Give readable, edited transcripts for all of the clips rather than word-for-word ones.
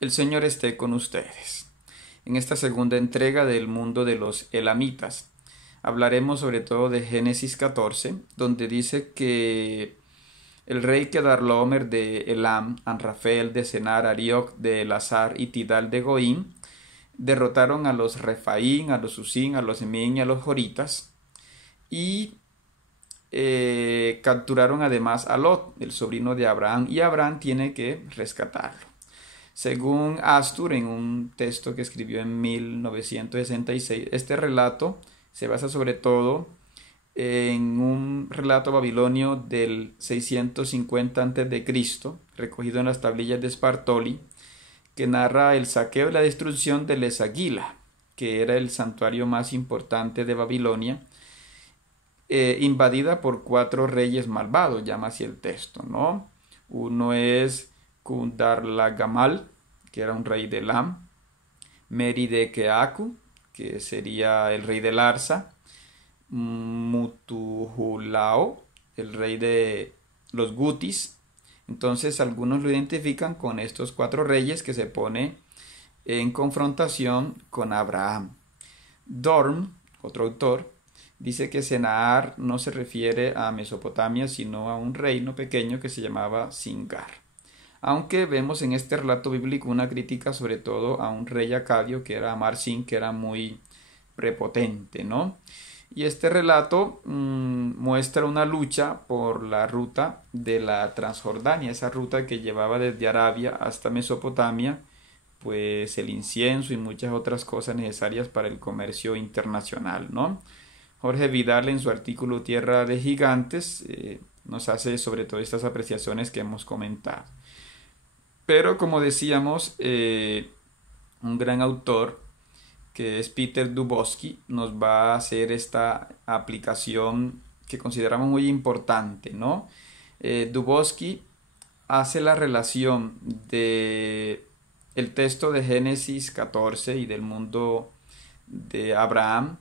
El Señor esté con ustedes. En esta segunda entrega del mundo de los elamitas, hablaremos sobre todo de Génesis 14, donde dice que el rey Kedorlaomer de Elam, Anrafel de Senar, Arioc de Elazar y Tidal de Goim derrotaron a los Refaín, a los Usín, a los Emín y a los Joritas y capturaron además a Lot, el sobrino de Abraham, y Abraham tiene que rescatarlo. Según Astur, en un texto que escribió en 1966, este relato se basa sobre todo en un relato babilonio del 650 a.C., recogido en las tablillas de Espartoli, que narra el saqueo y la destrucción de Esagila, que era el santuario más importante de Babilonia, invadida por 4 reyes malvados, llama así el texto, ¿no? Uno es Kundarlagamal, que era un rey de Elam, Meridekeaku, que sería el rey de Larsa, Mutuhulao, el rey de los Gutis. Entonces algunos lo identifican con estos 4 reyes que se pone en confrontación con Abraham. Dorm, otro autor, dice que Sennaar no se refiere a Mesopotamia, sino a un reino pequeño que se llamaba Singar. Aunque vemos en este relato bíblico una crítica sobre todo a un rey acadio que era Amar-Sin, que era muy prepotente, ¿no? Y este relato muestra una lucha por la ruta de la Transjordania, esa ruta que llevaba desde Arabia hasta Mesopotamia, pues el incienso y muchas otras cosas necesarias para el comercio internacional, ¿no? Jorge Vidal, en su artículo Tierra de Gigantes, nos hace sobre todo estas apreciaciones que hemos comentado. Pero como decíamos, un gran autor que es Peter Dubosky nos va a hacer esta aplicación que consideramos muy importante, ¿no? Dubosky hace la relación de el texto de Génesis 14 y del mundo de Abraham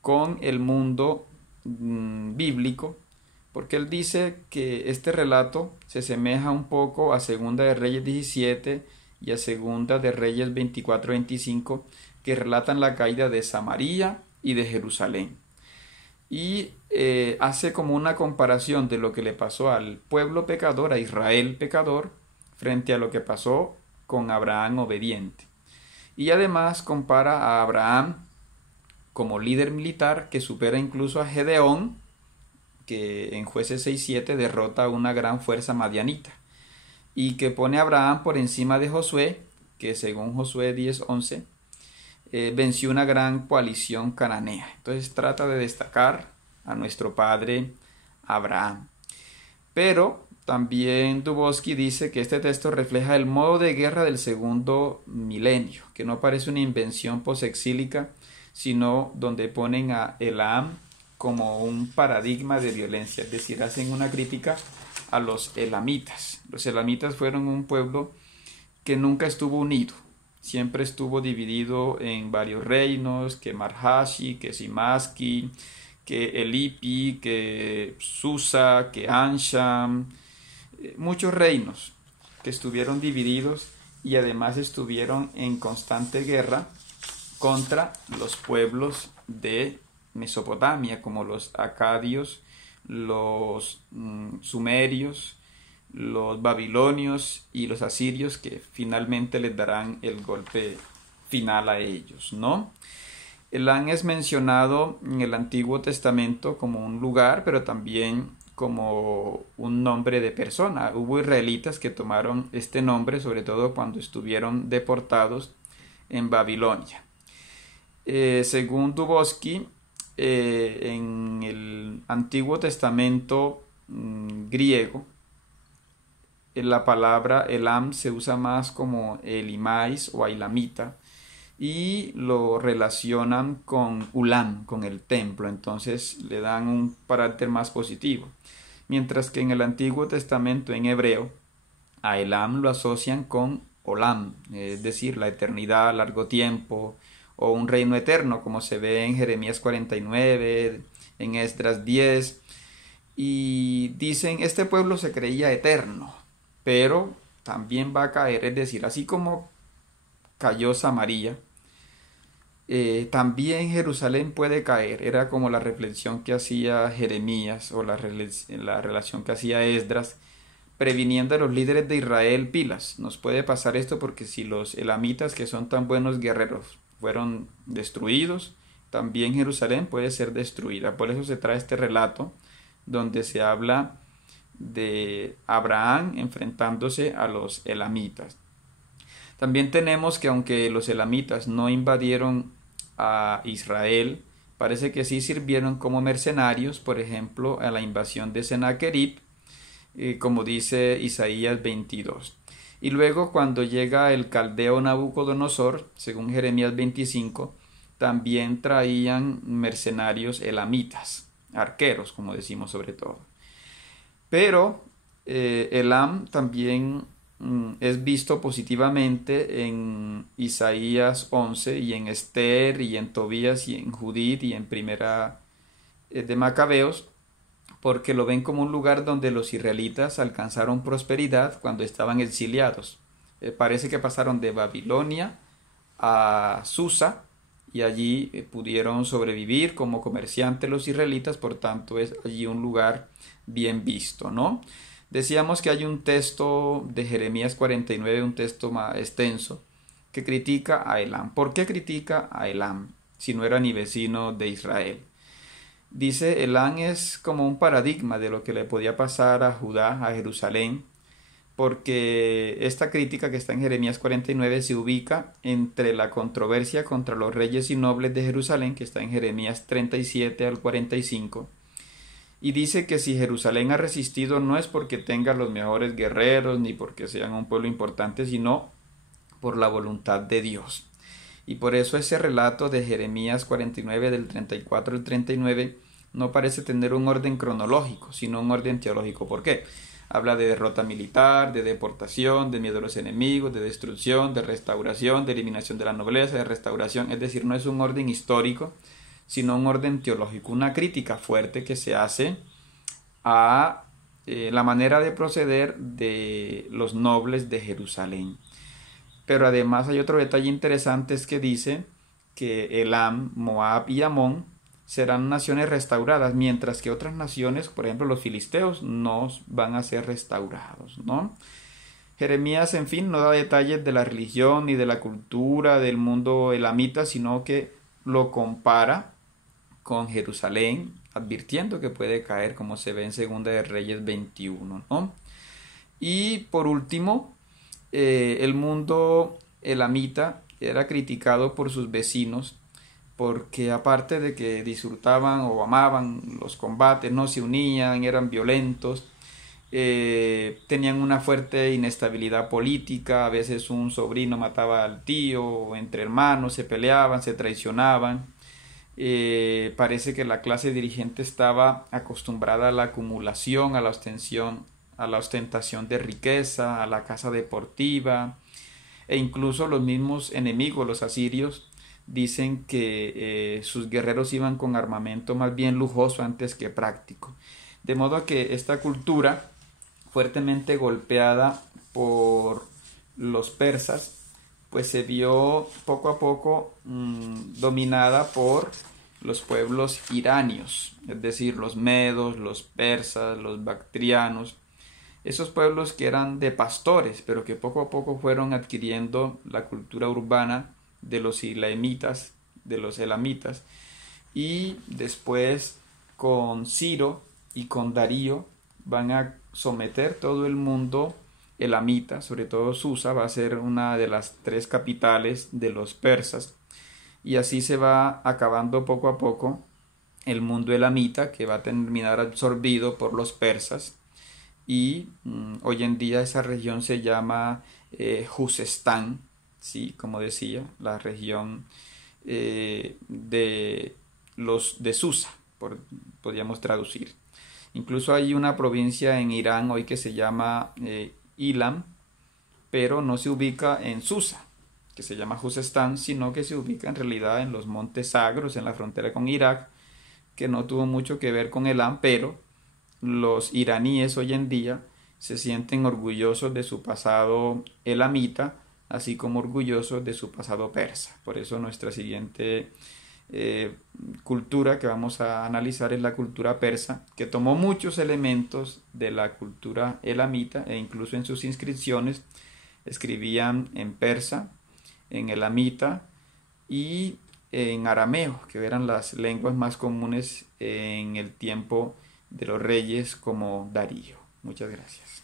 con el mundo bíblico, porque él dice que este relato se asemeja un poco a Segunda de Reyes 17 y a Segunda de Reyes 24-25, que relatan la caída de Samaria y de Jerusalén. Y hace como una comparación de lo que le pasó al pueblo pecador, a Israel pecador, frente a lo que pasó con Abraham obediente. Y además compara a Abraham como líder militar que supera incluso a Gedeón, que en Jueces 6:7 derrota a una gran fuerza madianita, y que pone a Abraham por encima de Josué, que según Josué 10:11 venció una gran coalición cananea. Entonces trata de destacar a nuestro padre Abraham. Pero también Dubosky dice que este texto refleja el modo de guerra del segundo milenio, que no parece una invención posexílica, sino donde ponen a Elam como un paradigma de violencia, es decir, hacen una crítica a los elamitas. Los elamitas fueron un pueblo que nunca estuvo unido, siempre estuvo dividido en varios reinos, que Marhashi, que Simaski, que Elipi, que Susa, que Ansham, muchos reinos que estuvieron divididos y además estuvieron en constante guerra contra los pueblos de Mesopotamia, como los acadios, los sumerios, los babilonios y los asirios, que finalmente les darán el golpe final a ellos, ¿no? Elán es mencionado en el Antiguo Testamento como un lugar, pero también como un nombre de persona. Hubo israelitas que tomaron este nombre, sobre todo cuando estuvieron deportados en Babilonia. Según Dubosky, en el Antiguo Testamento griego, la palabra Elam se usa más como Elimais o Ailamita y lo relacionan con Ulam, con el templo, entonces le dan un carácter más positivo. Mientras que en el Antiguo Testamento en hebreo, a Elam lo asocian con Olam, es decir, la eternidad, largo tiempo, o un reino eterno, como se ve en Jeremías 49, en Esdras 10, y dicen, este pueblo se creía eterno, pero también va a caer, es decir, así como cayó Samaria, también Jerusalén puede caer. Era como la reflexión que hacía Jeremías o la relación que hacía Esdras, previniendo a los líderes de Israel: pilas, nos puede pasar esto, porque si los elamitas, que son tan buenos guerreros, fueron destruidos, también Jerusalén puede ser destruida. Por eso se trae este relato donde se habla de Abraham enfrentándose a los elamitas. También tenemos que aunque los elamitas no invadieron a Israel, parece que sí sirvieron como mercenarios, por ejemplo, a la invasión de Sennacherib, como dice Isaías 22. Y luego, cuando llega el caldeo Nabucodonosor, según Jeremías 25, también traían mercenarios elamitas, arqueros, como decimos sobre todo. Pero Elam también es visto positivamente en Isaías 11 y en Esther y en Tobías y en Judith y en Primera de Macabeos, porque lo ven como un lugar donde los israelitas alcanzaron prosperidad cuando estaban exiliados. Parece que pasaron de Babilonia a Susa y allí pudieron sobrevivir como comerciantes los israelitas, por tanto es allí un lugar bien visto, ¿no? Decíamos que hay un texto de Jeremías 49, un texto más extenso, que critica a Elam. ¿Por qué critica a Elam si no era ni vecino de Israel? Dice, Elam es como un paradigma de lo que le podía pasar a Judá, a Jerusalén, porque esta crítica que está en Jeremías 49 se ubica entre la controversia contra los reyes y nobles de Jerusalén, que está en Jeremías 37 al 45, y dice que si Jerusalén ha resistido no es porque tenga los mejores guerreros ni porque sean un pueblo importante, sino por la voluntad de Dios. Y por eso ese relato de Jeremías 49 del 34 al 39 no parece tener un orden cronológico, sino un orden teológico. ¿Por qué? Habla de derrota militar, de deportación, de miedo a los enemigos, de destrucción, de restauración, de eliminación de la nobleza, de restauración. Es decir, no es un orden histórico, sino un orden teológico, una crítica fuerte que se hace a la manera de proceder de los nobles de Jerusalén. Pero además hay otro detalle interesante, es que dice que Elam, Moab y Amón serán naciones restauradas, mientras que otras naciones, por ejemplo los filisteos, no van a ser restaurados, ¿no? Jeremías, en fin, no da detalles de la religión ni de la cultura del mundo elamita, sino que lo compara con Jerusalén, advirtiendo que puede caer, como se ve en Segunda de Reyes 21, ¿no? Y por último, el mundo elamita era criticado por sus vecinos, porque aparte de que disfrutaban o amaban los combates, no se unían, eran violentos, tenían una fuerte inestabilidad política. A veces un sobrino mataba al tío, entre hermanos se peleaban, se traicionaban. Parece que la clase dirigente estaba acostumbrada a la acumulación, a la ostentación de riqueza, a la caza deportiva, e incluso los mismos enemigos, los asirios, dicen que sus guerreros iban con armamento más bien lujoso antes que práctico. De modo que esta cultura, fuertemente golpeada por los persas, pues se vio poco a poco dominada por los pueblos iranios, es decir, los medos, los persas, los bactrianos, esos pueblos que eran de pastores, pero que poco a poco fueron adquiriendo la cultura urbana de los elamitas, y después con Ciro y con Darío van a someter todo el mundo elamita, sobre todo Susa va a ser una de las 3 capitales de los persas, y así se va acabando poco a poco el mundo elamita, que va a terminar absorbido por los persas, y hoy en día esa región se llama Juzestán, sí, como decía, la región de Susa, podríamos traducir. Incluso hay una provincia en Irán hoy que se llama Ilam, pero no se ubica en Susa, que se llama Juzestán, sino que se ubica en realidad en los montes Sagros, en la frontera con Irak, que no tuvo mucho que ver con Elam, pero los iraníes hoy en día se sienten orgullosos de su pasado elamita, así como orgullosos de su pasado persa. Por eso nuestra siguiente cultura que vamos a analizar es la cultura persa, que tomó muchos elementos de la cultura elamita e incluso en sus inscripciones escribían en persa, en elamita y en arameo, que eran las lenguas más comunes en el tiempo de los reyes como Darío. Muchas gracias.